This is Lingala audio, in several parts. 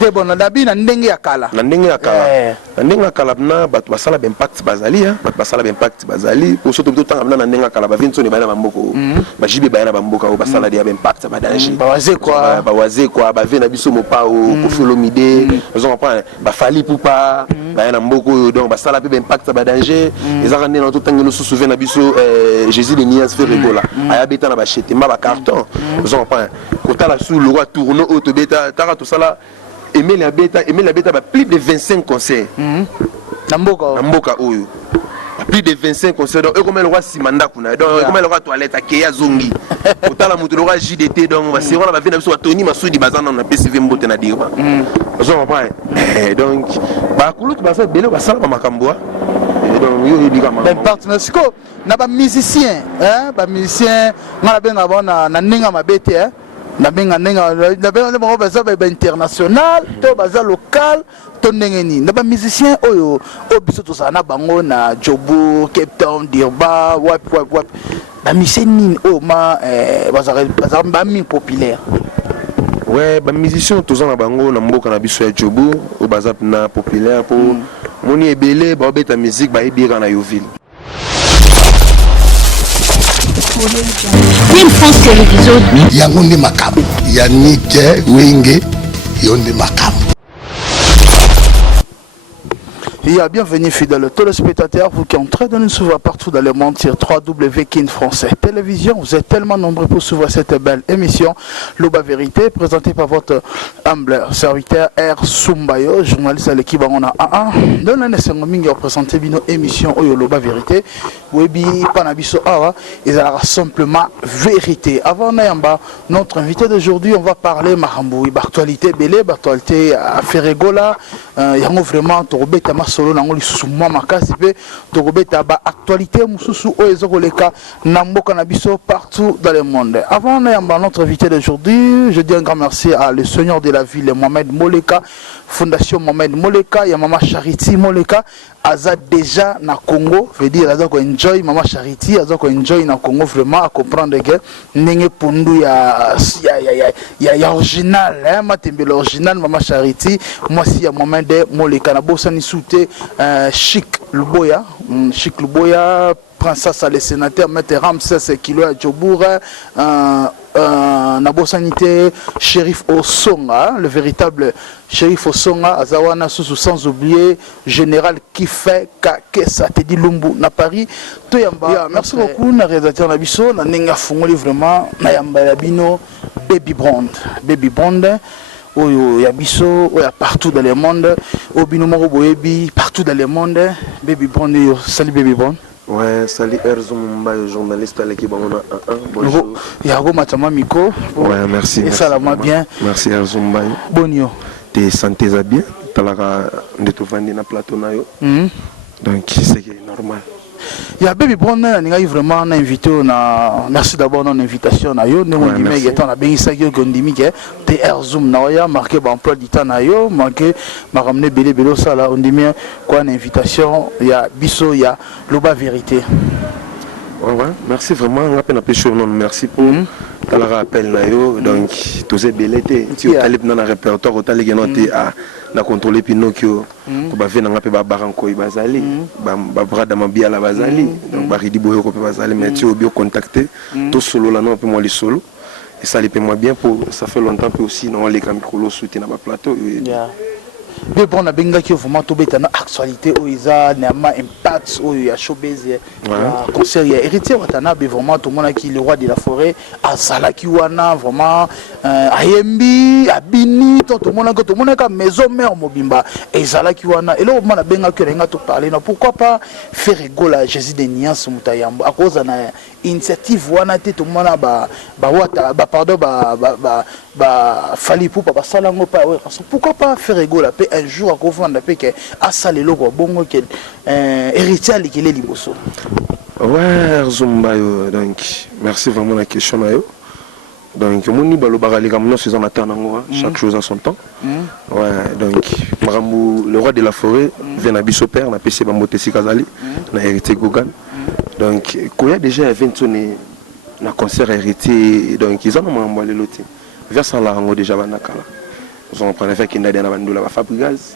te bon dabi na ndenge ya kala na ndenge ya kala na bato basala impact bazali bato basala impact bazali pour surtout tout temps na ndenge ya kala ba vinso ne ba na bamboko ba jibe ba na bamboka o basala dia impact ba danger ba waze quoi ba vena biso mopa o Kofiolomide ils ont pas ba fali poupa ba na mboko donc basala pe impact ba danger ils ont ramené dans tout temps nous se souvient na biso Jésus de Nias fait rigola aya beta na ba chete ma ba carton ils ont pas kota la sous le roi tourneau auto beta tara tout ça là aimer la beta plus de 25 concerts na mboka oyo plus de 25 concerts donc comme le roi Simanda kuna donc comme le roi toilette akeya zongi otala mutu le roi JDT donc ba sera ba vena biso Tony Masudi bazana na PCV mbote na dirba ils ont pas donc ba kulutu ba sa bele ba sala ba makambo partenaire na ba musicien ba musicien ngala benga bona na ninga mabete na benga mo baza ba international to baza local to ndenge ni na ba musicien oyo biso to sana bango na Jobo Cape Town Dirba wap ba musicien ni o ma baza ba mi populaire ouais ba musicien to sana bango na mboka na biso ya Jobo o baza na populaire pour moni ebele ba beta musique ba ebira na Yoville. Queen France Télévision. Yangonde Makam. Yannick Wenge. Yonde Makam. Bienvenue fidèles téléspectateurs, vous qui entrez dans une souverain partout dans le monde sur www.kin français télévision. Vous êtes tellement nombreux pour suivre cette belle émission Loba Vérité, présentée par votre humble serviteur R. Sumbayo, journaliste à l'équipe on a A1. Dans l'année mingi représenté bino émission Oyo Loba Vérité. Webi Panabiso Awa, ils ont simplement vérité. Avant Nayamba, notre invité d'aujourd'hui, on va parler Mahamboui, actualité Belé, actualité Ferregola, yango vraiment Torobé Tamasolo, nango lisuma makasi pe Torobé Taba actualité mususu oezokoleka namboka nabiso partout dans le monde. Avant Nayamba, notre invité d'aujourd'hui, je dis un grand merci à le Seigneur de la ville, Mohamed Moleka, Fondation Mohamed Moleka, ya Mama Charity Moleka, Aza déjà na Congo, veut dire Aza ko enjoy Mama Charity, Aza ko enjoy na Congo vraiment à comprendre que nenge pundu ya original, hein, matembe l'original Mama Charity, moi si ya Mohamed Moleka na bossa ni soute Chic Luboya, Princesse le sénateur Maître Ramsès Kilo à Djoboura, Nabosanité, Shérif Osonga, le véritable Shérif Osonga, Azawana Sousou, sans oublier Général Kifé Kakesa, Teddy Lumbu, na Paris. Merci beaucoup, na réalisateur Nabiso, na Nenga Fungoli vraiment, na Yamba Labino, Baby Brand. Oyo Yabiso, oya partout dans le monde, Obino Moro Boebi, partout dans le monde, Baby Brand, salut Baby Brand. Ouais, salut Erzumba, journaliste à l'équipe on a un. Bonjour. Yago Matama Miko. Ouais, merci. Et ça la moi bien. Merci Erzumba. Bonio. T'es santé bien. T'as la de tout vendre na plateau na yo. Donc c'est normal. Il y a Baby Brown, on a vraiment invité. Merci d'abord de l'invitation. On a bien essayé de TR Zoom, marqué l'emploi du temps, marqué m'a ramené Bélé ça là. On dit bien quoi une invitation. Il y a Bisso, il y a Loba Vérité. Ouais, merci vraiment. On a peine à pêcher. Merci pour le rappel. Donc, tous ces bélés, tu as dans le répertoire, tu as les gens na contrôler Pinocchio ko ba vena ngape ba baranko ibazali ba brada mabia la bazali donc ba ridi boyo ko bazali mais tu obio contacter tout solo là non peu moi les solo et ça les paie moi bien pour ça fait longtemps que aussi non les camicolo soutenir na ba plateau mais bon na benga ki vraiment to beta na actualité o iza na ma impact o ya showbiz concert ya héritier watana be vraiment tout monde qui le roi de la forêt azala ki wana vraiment ayembi abini tout le monde ka maison mère mobimba ezala ki wana et là on na benga ki renga to parler na pourquoi pas faire rigola Jésus de Nias mutayambo à cause na initiative wana te tout le monde fali pour pas salango pas pourquoi pas faire rigola un jour à confondre que à ça les locaux bon que héritier qui est liboso. Ouais Zumba donc merci vraiment la question là donc moni balo barali comme nous faisons attendre chaque chose à son temps. Ouais donc Marambu le roi de la forêt vient à biso père na PC Bambote Sikazali na héritier Gogan donc quoi déjà avait sonné na concert héritier donc ils ont Marambu le loti vers ça là déjà banakala Vous comprenez, fait qu'il y a des bandoulas, Fabrigaz.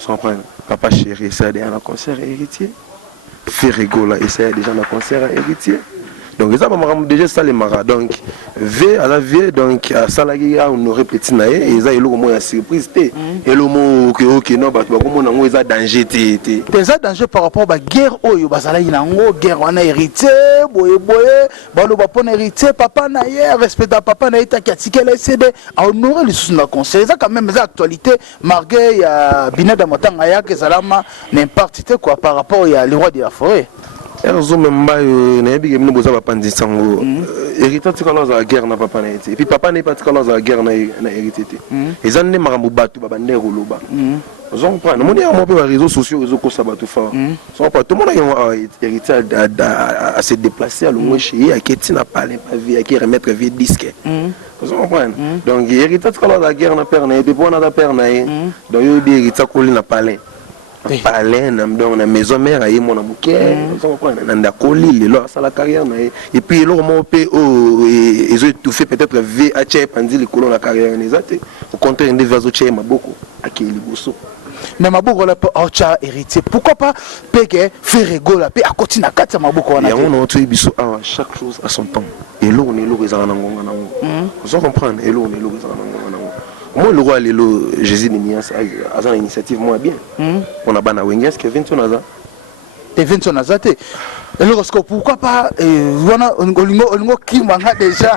Vous comprenez, Papa Chéri, essaie déjà un concert héritier. Ferregola, essaie déjà un concert héritier. Donc, ça va déjà ça les maras. Donc, V à la V, donc, à Salagia, on aurait petit naïe, et ça, il y a au moins une surprise. Et le mot, ok, non, bah, comment on a un danger. Des dangers par rapport à la guerre, oh, bazala il a une guerre, on a hérité, boye, balo bapon hérité, papa naïe, respect à papa naïe, t'as qu'à tiquer les CD, à honorer les sous la conseil. Ça, quand même, ça, actualité, malgré, il y a Binada Motangaya, que Salama, n'importe quoi, par rapport, il y a le roi de la forêt. Erzo memba yo na yebi kemino boza bapandi sango hérité tikala za guerre na papa na été et puis papa n'est pas tikala za guerre na hérité té ezande makambo batu babande koloba on prend mon ya mo pe réseaux sociaux réseaux ko sabatu fa so pas tout le monde a hérité à se déplacer à l'omwe chez à keti na parler pas vie à qui remettre vie disque on prend donc hérité tikala za guerre na père na et puis pour na père na donc yo bi hérité ko li na parler parler dans la maison mère et mon amour nanda koli lelo ça la carrière et puis le moment pe ils ont étouffé peut-être VH pendant les colons la carrière les athées au contraire des vasos chez maboko akili bosso mais maboko la ocha héritier pourquoi pas peke Ferregola pe à côté na kati maboko wana ya on a biso à chaque chose à son temps et là on est là ils en ngonga na vous comprenez et là on est là ils en ngonga na moi le roi lelo Jésus de Nias a une initiative moi bien on a bana wenges que 20 naza et 20 naza te alors pourquoi pas wana olingo kimanga déjà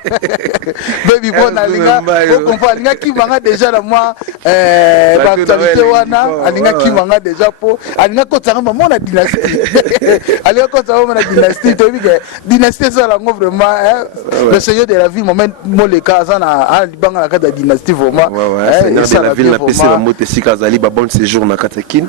baby bon alinga on comprend alinga kimanga déjà la moi actualité wana alinga kimanga déjà pour alinga kotanga maman na dynastie alinga kotanga maman na dynastie to bige dynastie ça la vraiment le seigneur de la ville moment moleka ça na libanga la carte de dynastie vraiment seigneur de la ville na PC la moto sikazali ba bon séjour na Katakin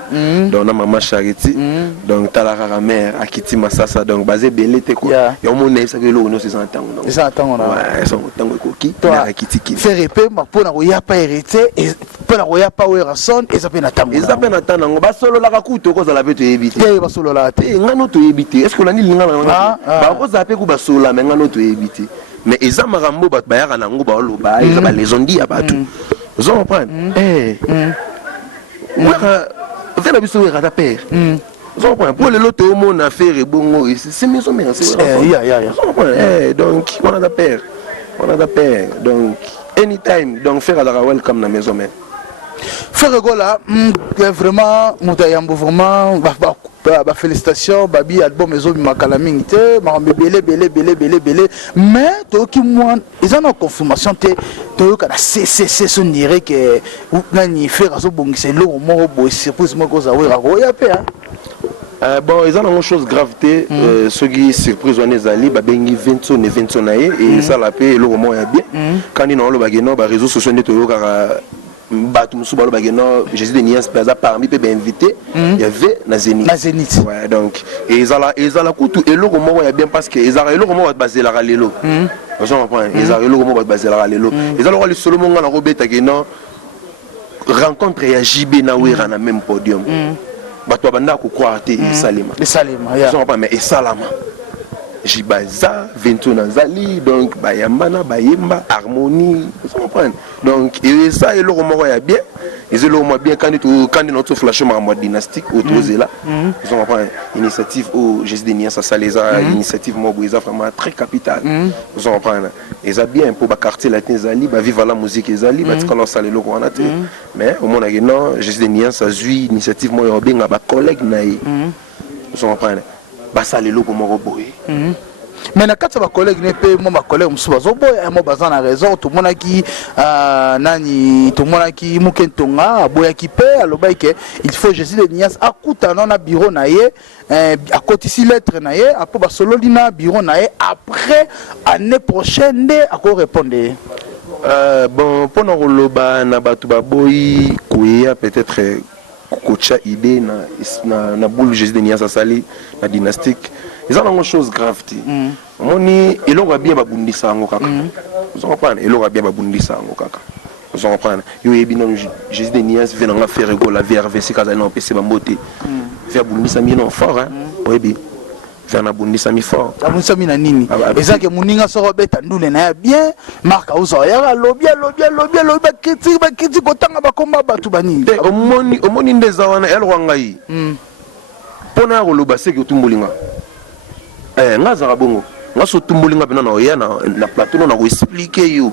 donc na maman Charity donc talara mère akiti masasa donc basé belé quoi et on monnaie ça que l'eau nous c'est entend non c'est entend on ouais ça entend coquille toi kitiki faire épée ma pour na roya pas hérité et pour na roya pas werson et ça peut n'attendre et ça peut n'attendre on va solo la rakuto ko za la peut éviter et va solo la te ngano to éviter est-ce que la ni linga na ba ko za pe ku ba solo mais ngano to éviter mais eza marambo ba bayaka na ngo ba loba eza ba les ondi ya batu vous comprenez moi fait la biso ra ta père pour le lot au monde à faire et bon c'est maison mais c'est donc on a la paire donc anytime donc faire à la welcome na maison mais Ferregola vraiment mutayambo vraiment bah félicitations babi album maison makalamingi te belé mais to ki moi ils ont confirmation te to ka c'est son dirait que nani faire so bongise lo mo bo surprise mo ko za wera ko ya pe bon ils ont une chose gravité ce qui surprise on est allé ba bengi 20 nae et ça la paix le moment ya bien quand ils ont le bageno ba réseaux sociaux neto yo ka batu musu ba le bageno Jésus de Nias plaza parmi pe invité il y avait na Zénith ouais donc et ils ala kutu et le moment ya bien parce que ils a le moment basé la lelo vous comprenez ils a le moment basé la lelo ils ont le solo monga na robeta geno rencontre ya JB na wera na même podium bato banda ko croire te salima ya so pas mais salama jibaza 20 nazali donc bayambana bayemba harmonie vous comprenez donc et ça et le romo ya bien et le romo bien quand notre flash ma dynastique autour de là vous comprenez initiative au Jésus de Nias Saleza initiative mo boisa vraiment très capitale vous comprenez et ça bien pour ba quartier latin zali ba vivre la musique zali ba tikalo sale lo ko anate mais au monde non Jésus de Nias a zui initiative mo yo benga ba collègue naï vous comprenez basa lelo pour mo boy mais na kati ba collègue ne pe mo ba collègue musu bazo boya mo bazana raison to mona ki nani to mona ki mukentonga boya ki pe aloba ke il faut Jésus de Nias akuta na bureau na ye à côté si lettre na ye après ba solo dina bureau na ye après année prochaine de ako répondre bon pour na loba na batu ba boy kuya peut-être kocha idée na boule Jésus de Nias sali na dynastique ils ont une chose grave moni et l'on va bien babundisa ngo kaka vous comprenez et l'on va bien babundisa ngo kaka vous comprenez yo yebi non Jésus de Nias vient en faire go la VRVC kazali na PC bambote faire bundisa bien non fort hein oui vers abondisa mi fort abondisa mi na nini ezake muninga soko beta ndule na ya bien marka uzo ya lobby bakiti kotanga bakomba batu banini omoni ndeza wana elwa ngai pona ya koloba seki otumbolinga nga zaka bongo nga so otumbolinga pena na oya na plateau na koexplike yo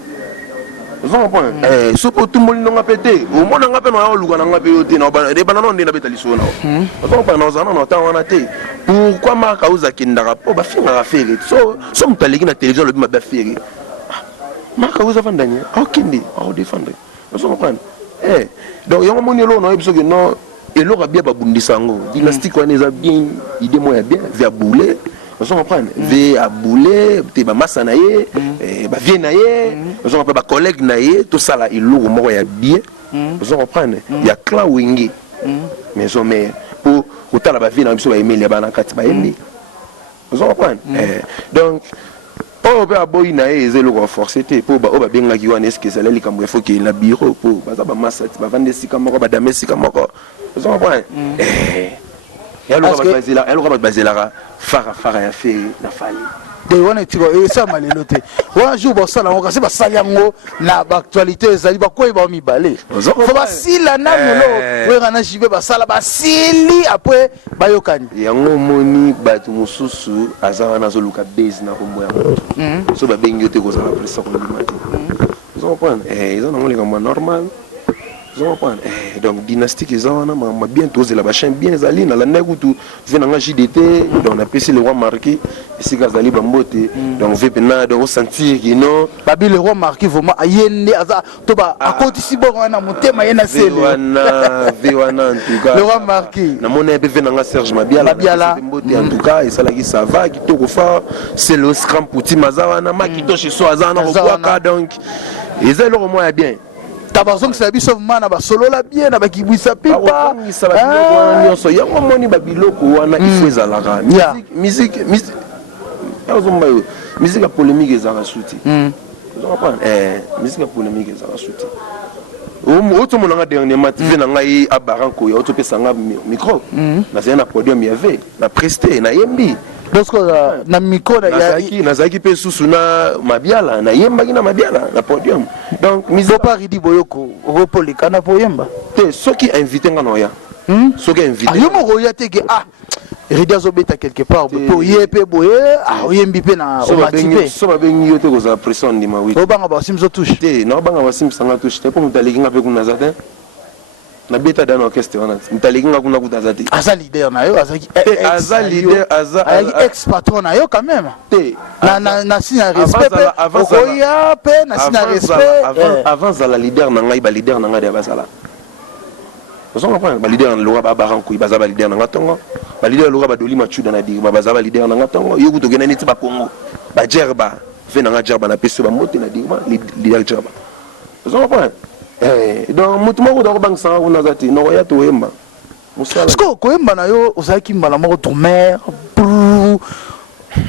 soki otumbolinga nga pe te omona nga mpe na oya oluka na nga pe yo te ebana na nde na beta liso na o nazala na otanga wana te pourkui marka ozakendaka mpo bafingaka fere so moto aleki na télévision alobi mabe afere marka ozavandani aokende aodefendre ozomprendre donc yango moni eloko na oyebi soki non eloko bien babundisa yango dynastique wana eza bien idée moko ya bien ve aboule ozomprendre ve aboule te bamasa na ye bavie na ye ozomprendre bacollègue na ye tosala eloko moko ya bien ozomprendre ya clan wenge mais ozomere mpo kotala bavie na biso baemeli ya bana kati bayembi ozomprendre donc oyo mpe aboyi na ye eza eloko baforce te mpo oyo babengaki wana eske ezala likambo efoki na bureau mpo baza bamasa ti bavanda esika moko badame esika moko ozomprendre yaloka bato bazelaka farafara ya fe na fali te wana etiko esama lelo te wana jour bosala yango kasi basali yango na baactualité ezali bakoyeba mibale fo basila nanu lo oyeka na jibe basala basili apres bayokani yango omoni bato mosusu aza wana azoluka base na kombo ya moto so babengi yo te kozala presa kolima te ozomprendre eza nango likambo normal ozomprendre donc dynastique eza wana ma bien tozela bachaine bien ezali na landa kutu ve nanga JDT donc napesi le roi marqué esika azali bambote donc ve pena donc osentir kino babi le roi marqué vraiment ayende aza to ba akotisi bongo wana motema yena sele ve wana en tout cas le roi marqué na mona pe ve nanga Serge Mabiala mbote en tout cas esalaki ça va kitoko fa c'est le scram pouti mazawana makito chez soi azana ko donc eza eloko mo ya bien tabazongisa biso mana basolola bien na bakibwisa pipa nyonso yango moni babiloko wana ifo ezalaka musique ya polémique ezalaka suti musique ya polémique ezalaka suti otomonanga dernièrement tv na ngai abaranko ya otopesa nga micro nazali na podium ya ve na preste na yembi na micro nazalaki mpe susu na mabiala nayembaki na mabiala na podium donc misoparidi boyoko opoleka na poyemba te soki invité nga na oya soki invité yo moko oya teke ridi azobeta quelque part po ye mpe boye oyembi mpe na omati mpe so babengi yo te kozala pression ndima wi obanga basimisa touche te naobanga basimisanga touche te mpo moto aleki nga mpe kuna aza te na beta dans orchestre wana mutaleki nga kuna kuta te aza leader na yo aza leader azaki ex patron na yo quand même te na sina respect okoya pe na sina respect avant zala leader na ngai ba leader na ngai de bazala ozonga pa ba leader na loka ba baranko baza ba leader na ngatongo ba leader loka ba doli machuda na diri baza ba leader na ngatongo yo kutokena neti ba Congo ba jerba ve na nga jerba na peso ba moto na diri leader jerba ozonga pa donc mutu moko da kobangisa kuna zati no ya to yemba musala sko ko yemba na yo ozaki mbala moko to mère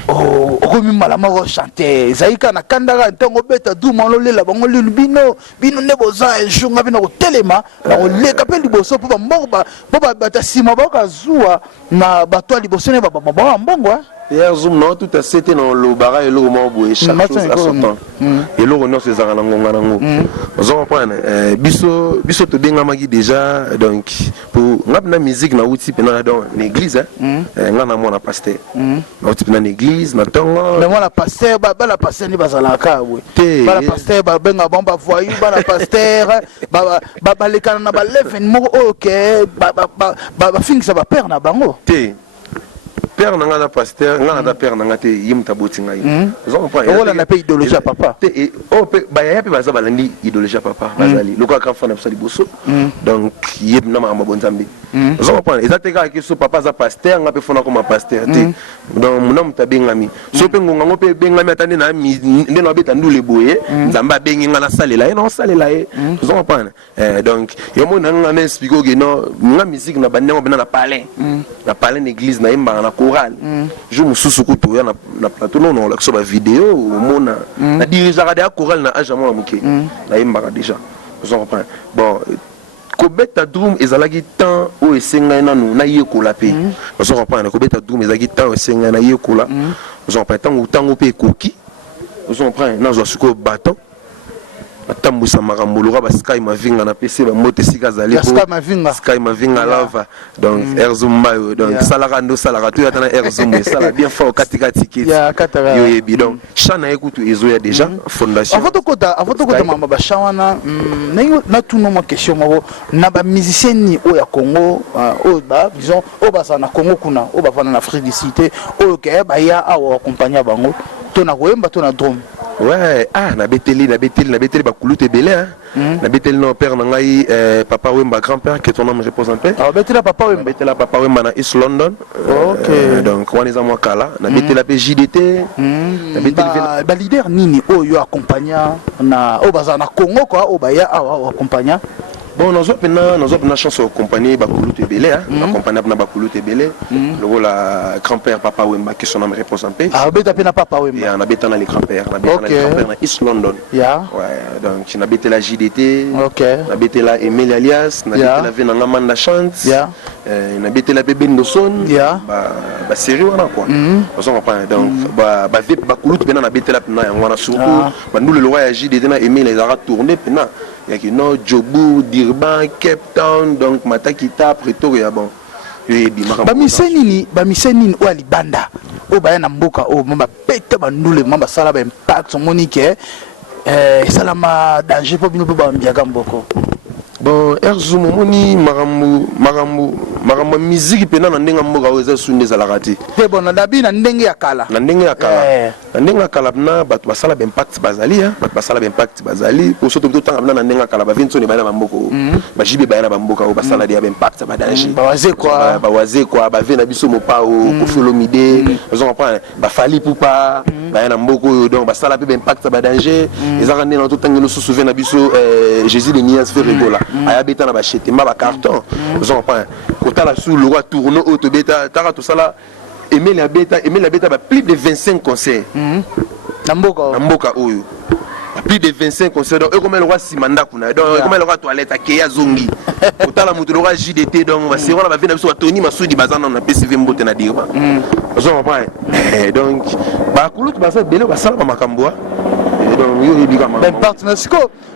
okomi mbala moko chanter zaika na kandaka ntango beta duma lolela bango lilu bino nde boza ejunga bino kotelema na koleka pe liboso po bambongo po batasima bakazwa na bato liboso ne baba mbongo hier zoom non tout à c'était dans le bara et le moment boye chaque chose à son temps et le renonce les arana ngonga nango on comprendre biso to benga maki déjà donc pour ngapna musique na outil pena dans l'église nga na mona pasteur na outil pena l'église na tongo mais moi la pasteur la pasteur ni bazala ka we ba la pasteur ba benga bomba voyou ba la pasteur ba lekana na ba leven mo OK ba fingisa ba père na bango te père nanga na pasteur nga na père nanga te yimta botinga yi on on a pas idéologie à papa te o pe ba ya pe baza balandi idéologie à papa bazali lokwa ka fana psali boso donc yeb na ma bonzambi on comprend ezateka ke so papa za pasteur nga pe fona comme pasteur te donc mona mutabengami so pe ngonga ngope bengami atande na nde no beta ndule boye nzamba bengi nga na salela e no salela e on comprend donc yo mona nga na expliquer que non nga musique na bandengo bena na palais l'église na imba na chorale je me sous kuto ya na plateau non la so ba vidéo mona na dirigeaka de chorale na age moi muke na imba déjà on comprend bon kobeta drum ezalaki temps o esenga nanu na yekola pe ozo comprendre kobeta drum ezalaki temps esenga na yekola ozo comprendre tango pe koki ozo comprendre na zo suko bâton atambusa makambo loka ba Sky Mavinga na PC ba mote sika zali ko Sky Mavinga lava donc Erzumba donc salaka ndo salaka to yatana Erzumba sala bien fort katika ticket yo yebi donc chana ekutu ezoya déjà fondation avant to kota mama ba chawana na tout no question mako na ba musicien ni o ya Congo o ba disons o ba sana Congo kuna o ba fana na Afrique du Sud o ke ba ya awa accompagner bango to na koyemba to na drum. Ouais, na beteli ba kulute belé hein. Na beteli no père na ngai papa Wemba grand-père que ton nom représentait. Ah betela papa Wemba na East London. OK. Donc on est à moi kala, na betela pe JDT. Na beteli ba leader nini oyo accompagner na o baza na Congo quoi o ba ya awa accompagner. Bon, nous avons chance d'accompagner Bakouloute Belé, accompagner Bakouloute Belé, le rôle à grand-père Papa Wemba qui son nom représenté. Ah, vous avez Papa Wemba. Et on a bété dans les grands-pères, on a bété dans les grands-pères dans East London. Yeah. Ouais, donc on a bété la JDT, OK. On a bété la Emile Alias, on a bété la Venangamanda Chante, on a bété la Bébé Ndosson. Yeah. Bah sérieux on a quoi. On comprend donc Bakouloute Belé on a bété la pena on a surtout nous le roi à JDT na Emile les a tourné pena. Il y a qui non Djobu, Durban, Cape Town, donc Matakita, Pretoria, bon. Bamisenini o alibanda o ba na mboka o mama pete bandule mama sala ba impact monique salama danger po bino ba mbiaka mboko. Bon, Erzumo moni marambo musique pena na ndenga mboka oza sunde za larati. Te bon na dabi na ndenge ya kala. Na ndenge ya kala. Na ndenge ya kala na bato basala ba impact bazali hein, bato basala ba impact bazali pour surtout tout temps na ndenge ya kala ba vinso ne ba na mboko. Ba jibe ba na mboko o basala dia ba impact ba danger. Ba waze quoi, ba vena biso mo pa o ko folomide. Vous comprenez? Ba fali poupa ba na mboko donc basala pe ba impact ba danger. Ezaka ndena tout temps no se souvient na biso Jésus de Nias fait rigola. Ayabeta na bachete ma ba carton vous comprenez kotala sous le roi tourneau auto beta tara tout ça là Emile Abeta ba plus de 25 concerts na mboka oyo plus de 25 concerts donc comme le roi Simanda kuna donc comme le roi toilette akeya zongi kotala mutu le roi JDT donc va c'est on va venir biso Tony Masudi bazana na PCV mbote na dirba vous comprenez donc ba kulutu basa bele basala ba makambo partenaire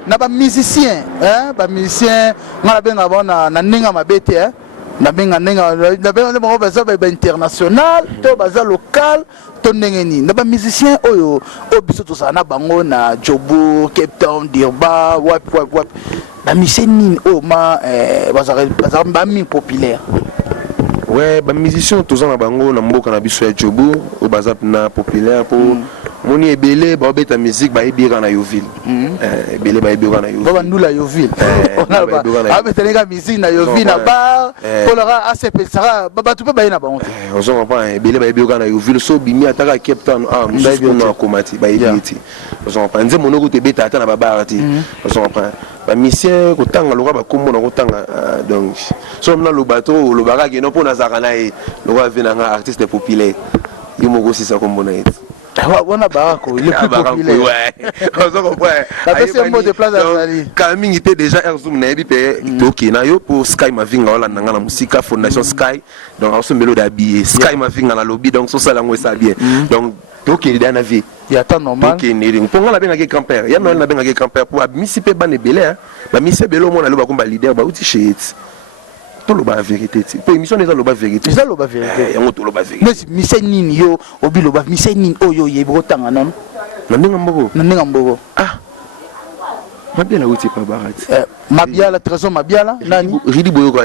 na ba musicien hein ba musicien ngala benga bona na ninga mabete hein na benga na benga mo baza ba international to baza local to ndengeni na ba musicien oyo obiso to sana bango na Djobu Cape Town Dirba wap ba musicien nini o ma baza ba mi populaire. Ouais ba musicien to sana bango na mboka na biso ya Djobu o baza na populaire pour moni ebele ba beta musique ba ebira na Yoville ebele ba ebira na Yoville ba ndula Yoville ona ba betenga musique na Yoville na ba polera ACP sara ba tu pe ba ina ba on on comprend ebele ba ebira na Yoville so bimi ataka Cape Town mususu na komati ba ebiti on comprend nze monoko te beta ata na ba barati on comprend ba mission ko tanga loka ba kombo na ko tanga donc so na lo bateau lo baraka no pona zakana e lo va venir nga artiste populaire yimo go sisa kombo na it. Wana barako il est plus populaire. Ouais. On comprend. C'est un mot de place à Zali. Camille était déjà Erzum na ebipe OK na yo pour Sky Mavinga wala nanga na musika Fondation Sky donc on se melo d'habiller Sky Mavinga na lobby donc so sala ngwe sa bien. Donc OK il est na vie. Il y a temps normal. OK ni pour nga la benga ke grand-père. Ya na benga ke grand-père pour misipe ba ne belé hein. Ba misipe belo mo na lo ba komba leader ba uti shit. Tout le bas vérité pour émission des loba vérité ça loba vérité yango tout le bas vérité mais misenini yo obi loba misenini oyo yebo tanga non na ndinga mboko ah mabiala uti pa barati mabiala trésor mabiala nani Ridi Boyoko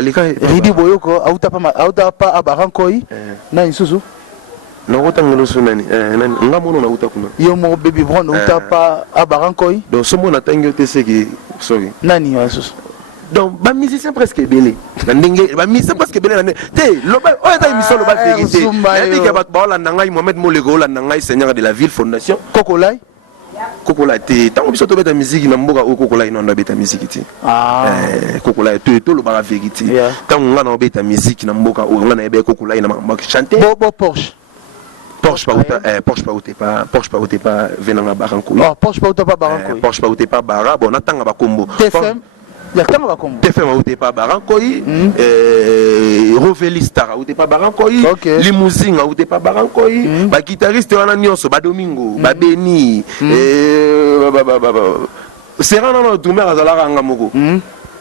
auta pa abarankoi nani susu na wotanga lo sunani nani ngamono na uta kuna yo mo baby brown auta pa abarankoi donc somo na tangi te seki sorry nani wa susu donc ba musicien presque belé na ndenge ba musicien presque belé na te loba o eta émission loba vérité ya bika bat ba la nanga Mohamed Molego la nanga seigneur de la ville fondation Kokolai te tango biso to beta musique na mboka o Kokolai non na beta musique ti Kokolai to loba vérité tango nga na beta musique na mboka o nga na ebe Kokolai na ma chanter bo Porsche pas ou pas venanga baranko Porsche pas ou pas baranko Porsche pas ou pas bara bon natanga ba kombo Yakanga ba kombo. TFM ou te pas Barankoi, Rovelista ou te pas Barankoi, Limousine ou te pas Barankoi, ba guitariste wana nyonso ba Domingo, ba Beni, Serana no Doumer azala nga moko.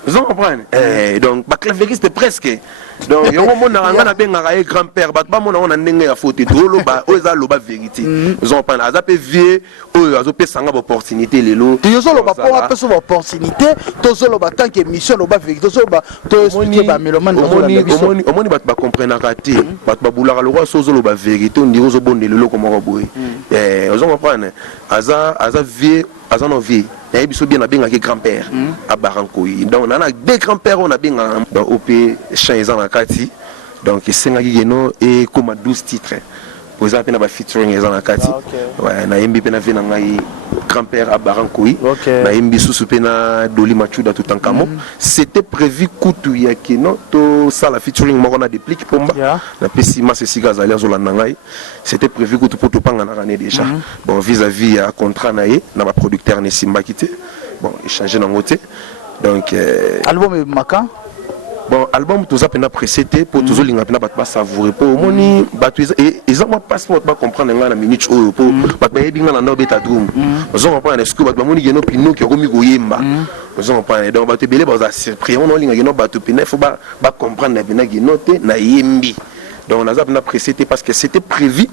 Vous comprenez? Donc ba clavieriste presque. Donc yo mo na nga na benga ka grand-père, ba mo na on ndenge ya faute tolo ba oza loba vérité. Vous comprenez? Aza pe vie o azo pe sanga opportunité lelo. Tu zo loba po pe so opportunité, to zo loba tant que mission loba vérité, to ba to expliquer ba mélomane omoni bat ba comprendre kati, bat ba boulaka le roi so zo loba vérité, on dit zo bonne lelo comme roboy. Vous comprenez? Aza vie, aza no vie. Il y a bien un grand-père à Barankoi. Donc, on a deux grands-pères, on a bien un OP Chanzan à Kati. Donc, c'est un et comme 12 titres. Pour exemple, on a featuring Chanzan à Kati. Ouais, on a un grand-père à Barankoi. On a un sous-soupena Doli Machuda tout en camo. C'était prévu Koutou Yakino. Tout ça, la featuring, moi, on a des pliques pour moi. La Pessima, c'est Siga Zalia Zolanangai. C'était prévu Koutou pour tout pang en année déjà. Bon, vis-à-vis à contrat, na ma producteur Nessimba quitté. Bon, échanger dans côté. Donc, album est Maka. Bon, album tout ça peine précédé pour toujours l'inga peine pas savourer pour moni batu et ils ont moi passeport pas comprendre nga na minute pour bat ba yebinga na no beta drum. Ils ont pas est-ce que bat moni geno pino ki romi goyemba. Ils ont pas donc batu belé ba surpris on linga geno batu pine faut pas comprendre na bina geno te na yembi. Donc on a ça peine précédé parce que c'était prévu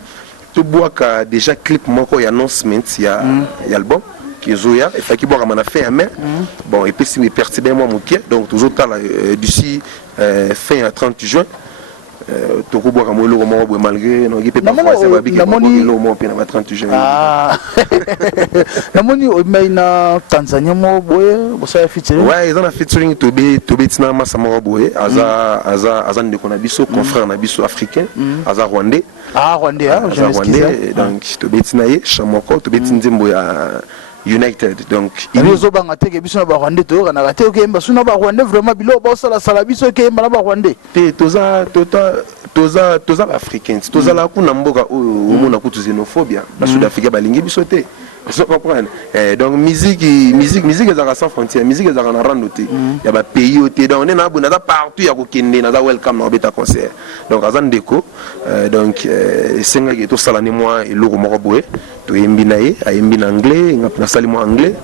tout bois ka déjà clip moko y announcement il y a album qui Zoya et fait qui boire à fait un main bon et puis si me perturber moi mon pied donc toujours d'ici fin à 30 juin tout boire comme le moment malgré non il peut pas faire ça bien le moment puis na 30 juin la moni o maina Tanzania mo boye bosa featuring ouais ils ont featuring to be tina masama boye aza ndeko na biso confrère na biso africain aza rwandais rwandais je m'excuse donc to be tina ye chamoko to be tinzimbo ya United donc il zo banga teke biso na ba Rwandais to kana ka teke mba suna ba Rwandais vraiment bilo ba sala sala biso ke mba na ba Rwandais te toza africains toza la kuna mboka o mona kutu xénophobia ba sud africain balingi biso te vous comprenez donc musique ezaka sans frontières musique ezaka na randoté ya ba pays oté donc on est na bona partout ya ko kende na za welcome na beta concert donc azan deko donc senga ke to sala ni moi eloko moko boye to yembi na ye ayembi na anglais na sali mo anglais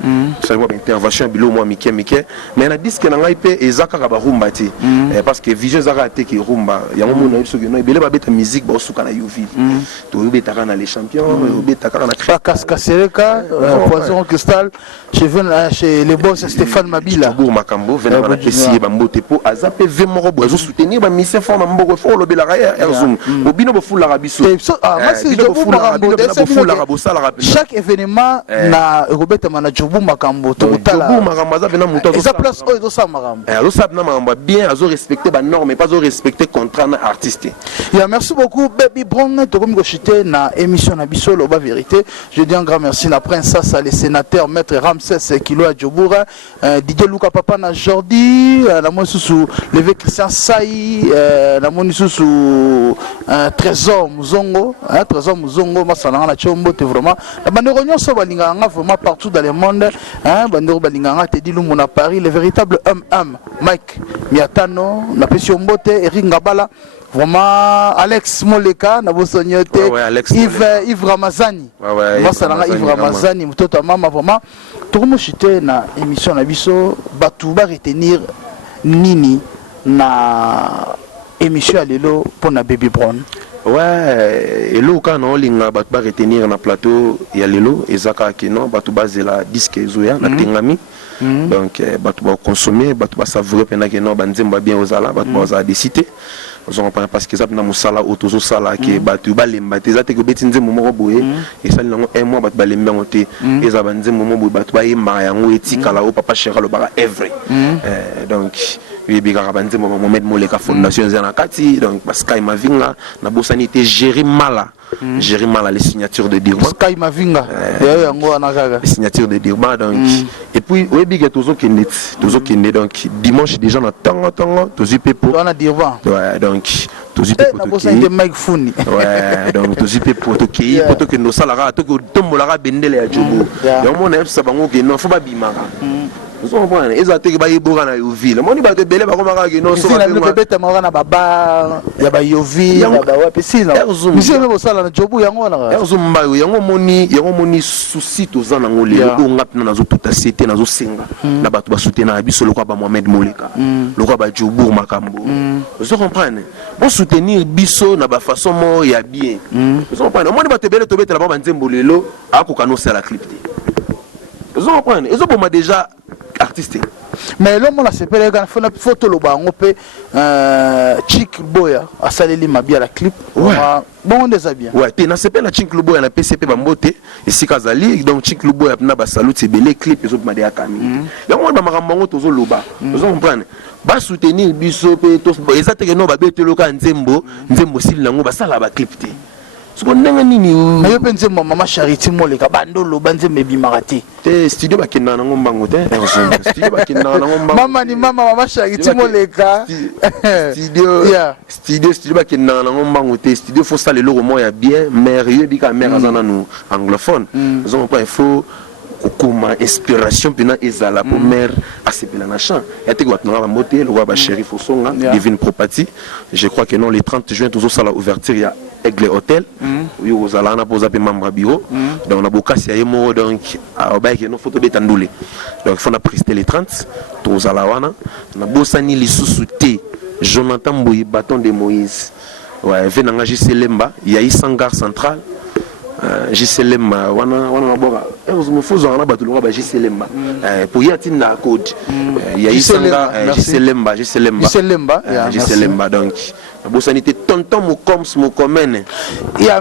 sali mo intervention bilo mo mike mais na disque na ngai pe ezaka ka ba rumba ti parce que vision zaka te ki rumba ya mo na biso ke no ebele ba beta musique ba suka na yovi to beta kana les champions beta kana na Kaskasereka Poison Cristal chez les boss Stéphane Mabila Bour Makambo venant na essayer ba mbote po azape ve moko bo zo soutenir ba mission forme mboko fo lo bela ya Erzum obino bo fula rabiso chaque événement na Robert Mana Jobu Makambo to tala Jobu Makambo za venant muto ça place o do sa Makambo lo sab na Makambo bien azo respecter ba norme mais pas zo respecter contrat na artiste ya merci beaucoup Baby Brown to komi ko chité na émission na biso lo ba vérité je dis un grand merci la princesse les sénateurs maître Ramsès Kilo à Djoboura Didier Luka Papa na Jordi la moi sous levé Christian Saï la moi sous Trésor Muzongo masana na chombo te vraiment la bandero nyonso balinganga vraiment partout dans le monde bandero balinganga te dilumu na Paris le véritable homme Mike Miatano na Pesiombote Eric Ngabala vraiment Alex Moleka na bosonyote Yves Ramazani masana Yves Ramazani mtoto mama vraiment tokomo chité na émission na biso batu ba retenir nini na émission à lelo pour na Baby Brown. Ouais, et là quand on linga bat ba retenir na plateau ya lelo ezaka keno batu bazela disque zoya na tengami donc batu ba consommer batu ba savourer pena keno banzemba bien ozala batu ba décider parce que ça na musala otozo sala ke batu ba lemba te zate ko beti nzembo moko boye et ça lango un mois batu ba lemba ngote eza banzembo moko boye batu ba yemba yango etika la o papa chéra lo bara every donc oui bigara banzembo Mohamed Moleka fondation zana kati donc Sky Mavinga na bosanité gérer mala les signatures de Dirma Sky Mavinga yango anakaga les signatures de Dirma donc et puis oui biga tozo kende donc dimanche déjà na tango tozi pepo on a Dirma ouais donc tozi pepo na bosanité Mike Funi ouais donc tozi pepo to ki poto ke no salara to ko tombolara bendele ya jobo donc mon ef sabango ke non faut pas bimara Vous comprenez? Ils ont été baïboura na Yoville. Moi, ni ba te belé ba komaka ki non so ba. Ni bébé te mora na baba ya ba Yoville ya ba wa piscine. Monsieur me bosala na jobu yango na. Erzum mbayo yango moni souci toza na ngoli o ngap na zo tout acité na zo senga. Na ba to ba soutenir biso lokwa ba Mohamed Moleka. Lokwa ba Jobour Makambo. Vous comprenez? Bon soutenir biso na ba façon mo ya bien. Vous comprenez? Moi ni ba te belé to betela ba nzembo lelo akoka no sala clip te. Vous comprenez? Ils ont déjà artistique. Mais l'homme on a séparé quand faut la photo le bas on peut Chick Boya a salé ma bien la clip. Ouais. Bon on les a bien. Ouais, tu n'as pas la Chick Boya na PCP ba mbote ici Kazali donc Chick Boya na ba salut c'est belé clip ils ont demandé à Camille. Ya moi ba makambo tozo loba. Vous comprenez? Ba soutenir biso pe to exactement no ba betelo ka nzembo sil nango ba sala ba clip te. Ce qu'on a nini mais yo pense maman Charity Moleka bandolo banze mebi marati. Te studio ba kinna nango mbango te. Studio ba kinna nango mbango. Mama ni maman Charity Moleka. Studio ba kinna nango mbango te. Studio faut ça le logo mo ya bien mère yebika mère azana nous anglophone. Ils ont pas il faut comme inspiration pina ezala pour mère asepela na chant ya te watna ba moté le roi ba shérif osonga divine property je crois que non le 30 juin toujours ça la ouverture ya Aigle Hotel yo ozala na posa pe membre bureau donc na bokasi ya yemo donc ba ke no photo betandule donc faut na prester les 30 to ozala wana na bosani lisusu te Jonathan Mboyi bâton de Moïse ouais venanga Giselemba ya isangar central Giselemba wana boga vous me faut en abattre le Giselemba pour y atteindre la code il y a Isanga Giselemba donc la sanité tonton mo comène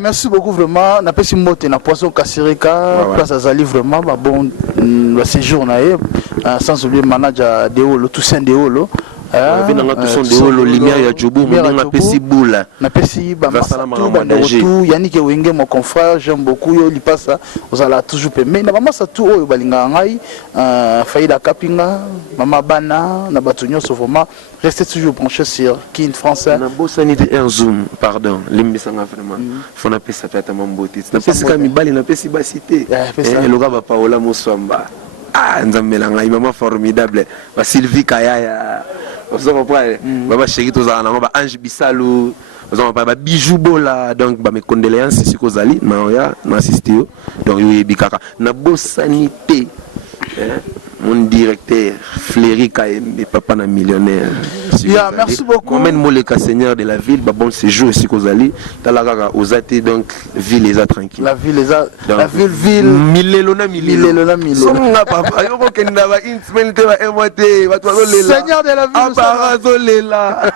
merci beaucoup vraiment na pesi mote na poisson Kasirika place azali vraiment bon le séjour na sans oublier manager Deolo Toussaint Deolo venanga tout son de lumière ya Jobour na pesi boula na pesi ba tout Yannick Wenge mon confrère j'aime beaucoup yo lipasa ozala toujours pe mais na ba masa tout oyo balinga ngai Faïda Kapinga mama bana na batunyo vraiment restez toujours branchés sur Kin Français na bosanité un zoom pardon limbisanga vraiment faut na pesa peta mambote na pesi ka mibali na pesi basité et loga ba Paola Moswamba nzambela ngai mama formidable ba Sylvie Kayaya vous comprenez baba chéri tozala na ba Ange Bisalou vous comprenez ba Bijou Bola donc ba mes condoléances si kozali na ya na assister donc yo bikaka na bosanité mon directeur Fléry Kaembe papa na millionnaire merci beaucoup Mohamed Moleka seigneur de la ville bon séjour ici kozali talaka ozate donc ville eza tranquille la ville milelo na songa papa yo kokenda ba intimate ba emote ba tozolela seigneur de la ville abarazolela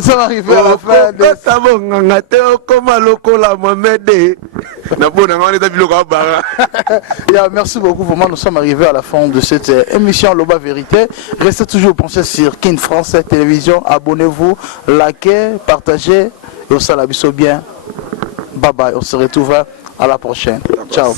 ça va arriver à la fin de ça nganga te koma lokola Mohamed na bona ngone ta biloko abara merci beaucoup vraiment nous sommes arrivés à la fin de cette émission Loba Vérité. Restez toujours pensés sur Kin Français Télévision. Abonnez-vous, likez, partagez et on s'en abisso bien. Bye bye. On se retrouve à la prochaine. Ciao.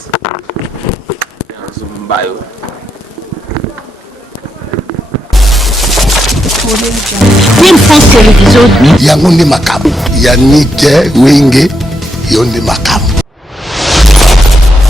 Kin France Télévision. Yangonde Makabo. Yannick Wenge. Yonde Makabo.